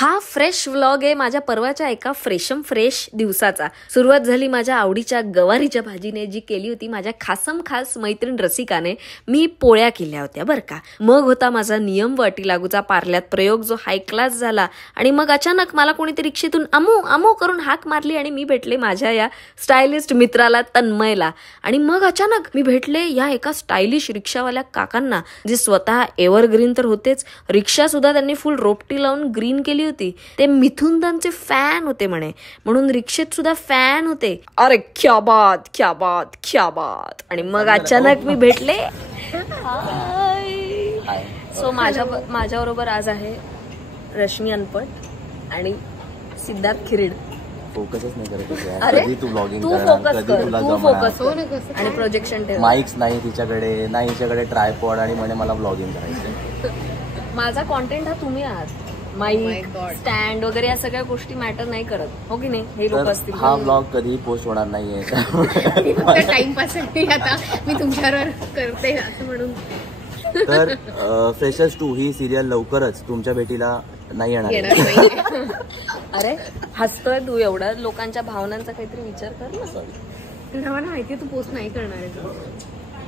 हा fresh vlog आहे माझ्या परवाच्या एका फ्रेश दिवसाचा। सुरुवात झाली माझ्या आवडीच्या गवारीच्या भाजीने, जी केली होती माझ्या खास मैत्रीण रसिकाने। मी पोळ्या केल्या होत्या बरं का। मग होता माझा नियम व अटी लागूचा पार्ल्यात प्रयोग, जो हाय क्लास झाला। आणि मग अचानक मला कोणीतरी रिक्षेतून अमू करून हाक मारली आणि मी भेटले माझ्या या स्टायलिस्ट मित्राला तन्मयला। आणि मग अचानक मी भेटले या एका स्टायलिश रिक्षावाल्या काकांना, जे स्वतः एव्हरग्रीन तर होतेच, रिक्षा सुद्धा त्यांनी फुल रोपटी लावून ग्रीन केली होती। ते मिथुनदांचे फॅन होते म्हणे, म्हणून रिक्षेत सुद्धा फॅन होते। अरे क्या बात। आणि मग अचानक मी भेटले। सो माझ्या बरोबर आज आहे रश्मी अनपट आणि सिद्धार्थ खिरीड। फोकसच नाही करत अरे कधी तू ब्लॉगिंग तू फोकस कर, तू फोकस कर आणि प्रोजेक्शन ठेव। माइक्स नाही तिच्याकडे, नाही हिच्याकडे ट्रायपॉड, आणि म्हणे मला ब्लॉगिंग करायचं। माझा कॉन्टेंट हा तुम्ही आहात। माईक, स्टँड वगैरे या सगळ्या गोष्टी मॅटर नाही करत, हो की नाही? हे लोक असतील। हा ब्लॉग कधी पोस्ट होणार नाहीये, टाइमपास आता मी तुमच्यावर करते असं म्हणून। तर फ्रेशर्स 2 ही सिरियल लवकरच तुमच्या भेटीला नाही येणार। अरे हसतोय तू एवढा, लोकांच्या भावनांचा काहीतरी विचार कर ना। मला माहितीये तू पोस्ट नाही करणार आहे,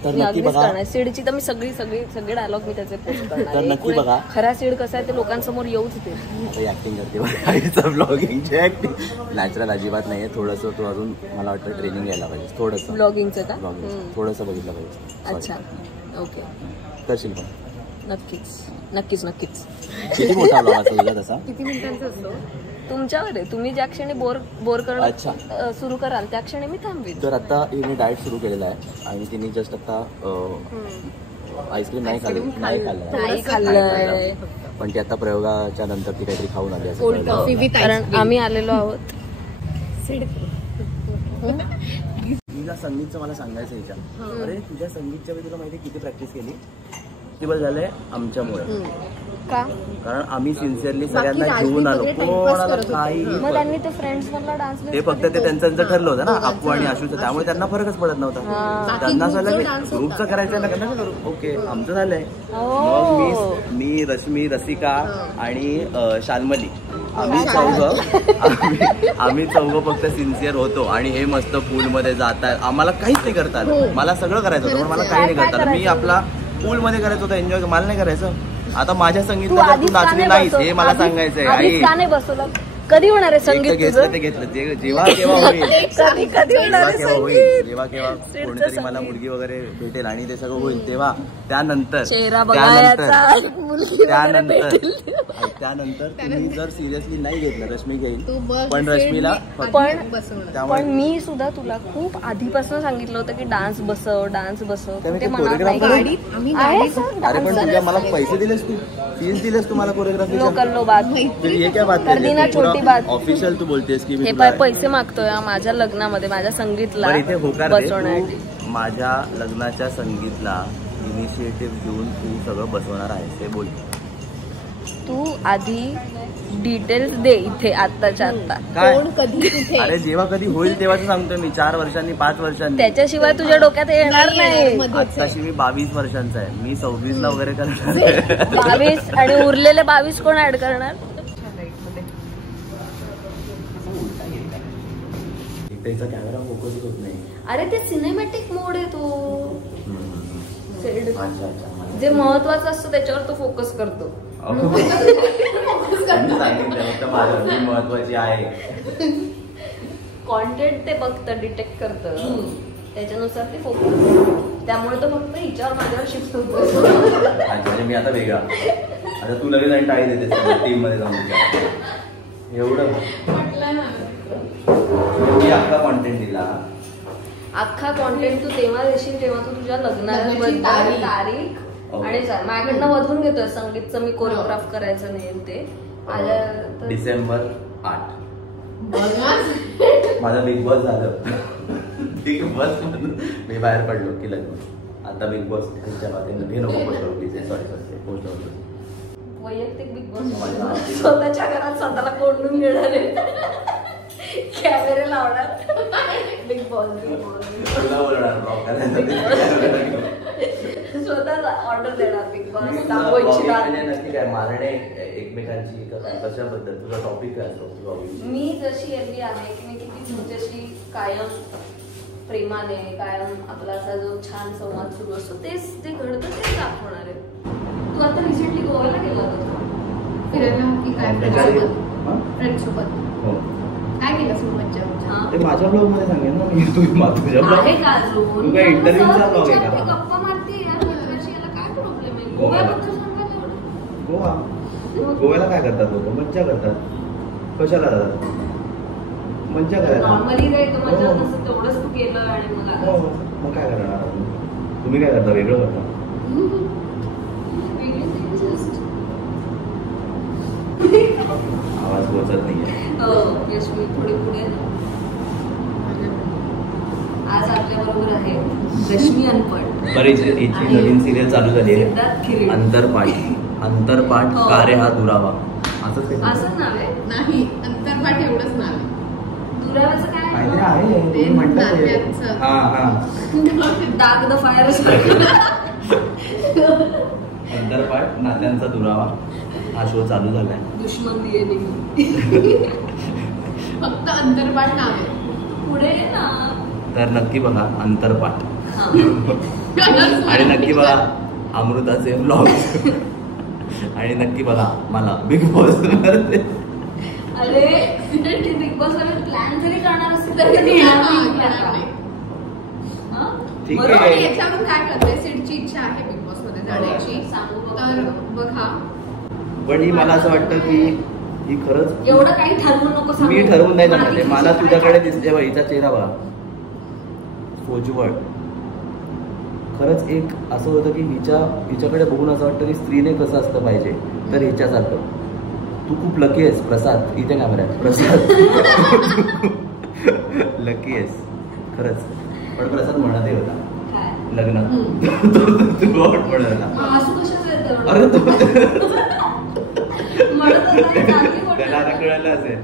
तर नक्की बघा। सीडची तर मी सगळे डायलॉग मी त्याचे पोस्ट करणार। तर नक्की बघा। खरा सीड कसा आहे ते लोकांसमोर येऊच दे। ऍक्टिंग करते ब्लॉगिंगची ऍक्टिंग नॅचरल अजिबात नाहीये। थोडंसं तू अजून मला वाटतं ट्रेनिंग घ्यायला पाहिजे, थोडंसं ब्लॉगिंगचं का? थोडंसं बघितलं पाहिजे। अच्छा ओके, करशील पण? नक्कीच। किती मोठा ब्लॉग असेल तुझा तसा? किती मिनिटांचा असतो तुमच्यावर आहे, तुम्ही ज्या क्षणी बोर करणं सुरू कराल त्या क्षणी मी थांबवीन। तर आता हिने डाएट सुरू केलेला आहे आणि तिने जस्ट आता आईस्क्रीम नाही खाल्लंय, पण ती आता प्रयोगाच्या नंतर ती काहीतरी खाऊन आली असेल, कारण आम्ही आलेलो आहोत। तिला संगीतचं मला सांगायचं हिच्या। अरे तुझ्या संगीतच्या वेळी तुला माहिती किती प्रॅक्टिस केली? बस झालंय आमच्यामुळे, का? कारण आम्ही सिन्सिअरली सगळ्यांना घेऊन आलो, कोणाला काही मग त्यांनी ते फ्रेंड्स मधला डान्स ते फक्त ते त्यांचं ठरलं होतं ना, अप्पू आणि आशूचं, त्यामुळे त्यांना फरकच पडत नव्हता। त्यांना झालं की ग्रुपचं करायचं ना, त्यांना करू, ओके आमचं झालंय। मग मी रश्मी, रसिका आणि शाल्मली, आम्ही चौघं फक्त सिन्सिअर होतो आणि हे मस्त पूलमध्ये जातात। आम्हाला काहीच नाही करतात, मला सगळं करायचं होतं पण मला काही नाही करतात। मी आपला पूलमध्ये करायचं होतं एन्जॉय, मला नाही करायचं। आता माझ्या संगीतला तू नाचली नाहीस हे मला सांगायचंय। आई बसवलं कधी होणार आहे संगीत? ते घेतलं जेव्हा केव्हा होईल, जेव्हा केव्हा कोणीतरी मला मुलगी वगैरे भेटेल आणि ते सगळं होईल तेव्हा, त्यानंतर तुम्ही जर सिरियसली नाही घेतलं, रश्मी घेईल, पण रश्मीला पण मी सुद्धा तुला खूप आधीपासून सांगितलं होतं की डान्स बसव अरे पण तुझ्या मला पैसे दिलेस, तू फीस दिलेस, तुम्हाला कोरिओग्राफी ऑफिशियल तू बोलतेस की हे पैसे मागतोय माझ्या लग्नामध्ये, माझ्या संगीतला इथे होकार माझ्या लग्नाच्या संगीतला इनिशिएटिव्ह घेऊन तू सगळं बसवणार आहेस हे बोल। तू आधी डिटेल्स दे इथे आत्ताच्या आत्ता। कोण कधी कुठे? अरे जेव्हा कधी होईल तेव्हा सांगतोय मी, 4 वर्षांनी 5 वर्षांनी, त्याच्याशिवाय तुझ्या डोक्यात येणार नाही। आताशी मी 22 वर्षांचा आहे, मी 26 ला वगैरे करणार। 22 आणि उरलेले 22 कोण ऍड करणार? त्याचा कॅमेरा फोकस होत नाही। अरे ते सिनेमॅटिक मोड आहे तो, जे महत्वाचं असतं त्याच्यावर तो फोकस करतो। महत्वाची आहे कॉन्टेंट, ते बघतं, डिटेक्ट करतं, त्याच्यानुसार ते फोकस, त्यामुळे तो फक्त हिच्यावर माझ्यावर शिफ्ट होतो। म्हणजे मी आता वेगळा, आता तू लगेच आणि टाळी देते टीम मध्ये जाऊन एवढं अख्खा कॉन्टेंट दिला। अख्खा कॉन्टेंट तू तेव्हा देशील तेव्हा तू तुझ्या लग्नाची तारीख आणि माझ्याकडनं वधून घेतोय संगीतचं, मी कोरिओग्राफ करायचं नाही ते माझ्या डिसेंबर 8 माझं बिग बॉस झालं। बिग बॉस मी बाहेर पडलो की लग्न, आता बिग बॉस पोस्ट वैयक्तिक बिग बॉस स्वतःच्या घरात स्वतःला कोंडून घेणार, कॅमेरे लावणार, बिग बॉस स्वतः ऑर्डर देणार बिग बॉस दाखवू इच्छितात. नक्की काय मारणे एकमेकांची कशाबद्दल तुझा टॉपिक काय असतो? मी जशी एरवी आहे की मी किती तुमच्याशी कायम प्रेमाने कायम आपला असा जो छान संवाद सुरू असतो तेच जे घडतं तेच दाखवणार आहे. तू आता रिसेंटली गोव्याला गेला होता फिरायला की काय फ्रेंड सोबत हो काय केलं असं मज्जा? ते माझ्या ब्लॉग मध्ये सांगेन ना मी. तुझ्या ब्लॉग आहे का अजून? तू काय इंटरव्ह्यूचा ब्लॉग आहे का? गप्पा मारते यार मित्राशी, याला काय प्रॉब्लेम आहे? गोव्याला. गोव्याबद्दल सांगा तेवढं. गोवा गोव्याला काय करतात लोक? मज्जा करतात. कशाला जातात? मज्जा करायला. नॉर्मली रे तू मजा हो. नसतं तेवढंच तू केलं आणि मग हो आलास. मग काय करणार? तुम्ही काय करता? वेगळं करता. वेगळी thing just. आवाज पोचत नाहीये. यशवी थोडी पुढे ना. आज आपल्या बरोबर आहे रश्मी अनपड. बरीच हिची नवीन सिरियल चालू झाली सिद्धार्थ आहे खिरे. अंतरपाठ हो. का रे हा दुरावा. असंच काही असं नाव आहे. नाही अंतरपाठ एवढंच नाव आहे. दुराव्याचं काय काहीतरी आहे तुम्ही म्हणतात ते. नात्यांचं. हा हा डाग द फायर. अंतरपाठ नात्यांचा दुरावा हा शो चालू झालाय. दुश्मन दिये निघून. फक्त अंतरपाठ नाव आहे. पुढे ये ना. तर नक्की बघा अंतरपाठ हा. आणि नक्की बघा अमृताचे ब्लॉग आणि नक्की बघा मला बिग बॉस मध्ये. अरे बिग बॉस प्लॅन जरी करणार असते तरी ते येणार नाही. हा? ठीक बरोबर आहे. पण याच्यावरून काय कळतंय सिडची इच्छा आहे बिग बॉस मध्ये जाण्याची. सांगू बघ. तर बघा पण ही मला असं वाटतं की ही खरंच एवढं काही ठरवू नको सांगू. मी ठरवून नाही जाणार मला ते. मला तुझ्याकडे दिसते बा हिचा चेहरा बघा सोजवळ. खरंच एक असं होतं की हिच्याकडे बघून असं वाटतं की स्त्रीने कसं असलं पाहिजे तर हिच्यासारखं. तू खूप लकी आहेस प्रसाद. इथे कॅमेरा आहे प्रसाद. लकी आहेस खरंच. पण प्रसाद म्हणतही होता काय? लग्न तू म्हणत होता. असू कशाचं येतं अरे एवढं? तू म्हणत होता, चांगली गोष्ट त्याला आता आहे. कळलं असेल.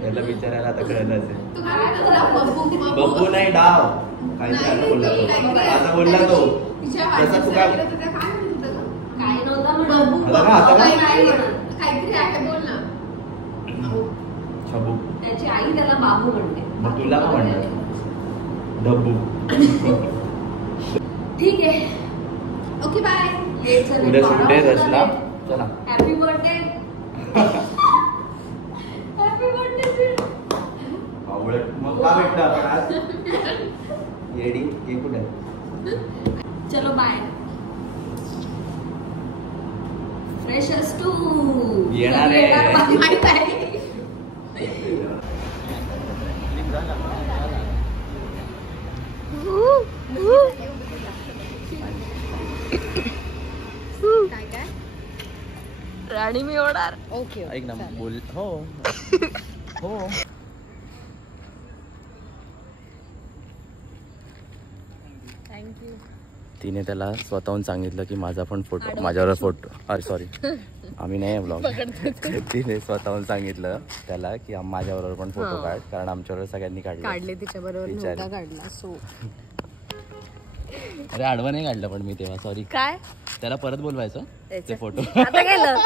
त्याला विचारायला आता कळलं असेल. तू काय म्हणतो? बघू नाही डाव काहीतरी आता बोलला तो. आता बोलला तो तसा तू काय काय नव्हता म्हणत. आता का? नाही म्हणत. काहीतरी आहे बोल ना. छबू. त्याची आई त्याला बाबू म्हणते. मग तुला का म्हणणार? डब्बू. ठीक आहे. Okay bye. उद्या सुट्टे रचना. चला हॅपी बर्थडे. Happy birthday. मग का भेटलं आपण आज? येडी हे कुठे? चलो बाय. फ्रेशर्स टू येणार आहे. माहित आहे. काय काय राणी मी होणार. ओके ऐक ना बोल. हो हो थँक्यू. तिने त्याला स्वतःहून सांगितलं की माझा पण फोटो माझ्यावर फोटो. अरे सॉरी आम्ही नाही ब्लॉग. तिने स्वतःहून सांगितलं त्याला की माझ्याबरोबर पण फोटो काढ कारण आमच्याबरोबर सगळ्यांनी काढले तिच्या बरोबर बिचारी. नव्हता काढला सो अरे आडवं नाही काढलं पण मी तेव्हा सॉरी. काय त्याला परत बोलवायचं ते फोटो. आता गेलं.